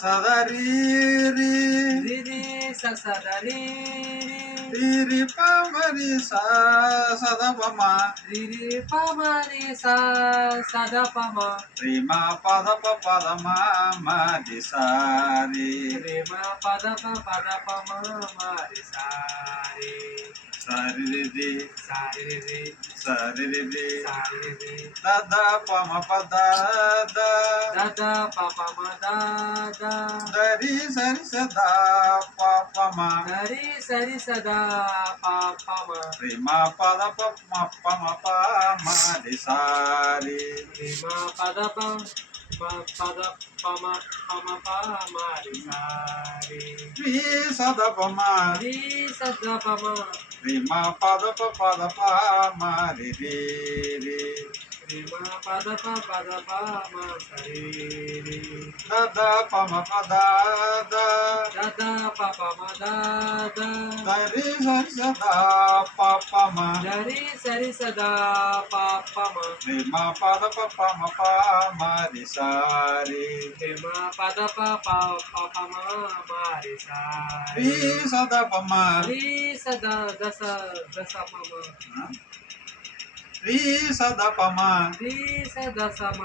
సదా రీ రీ రి రి స స ద రి రీ రి ప మరి సా సద ప మ రి రి ప మ రి స స ద ప మ రి మ పద మ రి సా రి రి మ ప ద ప మ రి సా రి సరి రి రి సా రి రి సరి రి రి సా రి రి దద ప మ ప ద ద ద ద ప ప మ ద ద దరి సరి సద ప ప మ రి సరి సదా ప ప మ రి మ పద ప మ ప మ రి సా రి రి మ ప ద ప పద ప మ ప మ రి సా రి రి సద ప మ రి స ద ప మ రి మ పద ప మ రి రి రి రి మ ప ద ప మ స రి రి దద ప మ ప ద ద ద ద ప ప మ ద ద దరి సరి సద ప ప మ రి సరి సదా ప ప మ రి మ పద ప మ రి సా రి రి మ ప ద ప మ రి సా రి సద ప మ రి సదా దశ దశ ప మ రి సద ప మ రి స దశ మ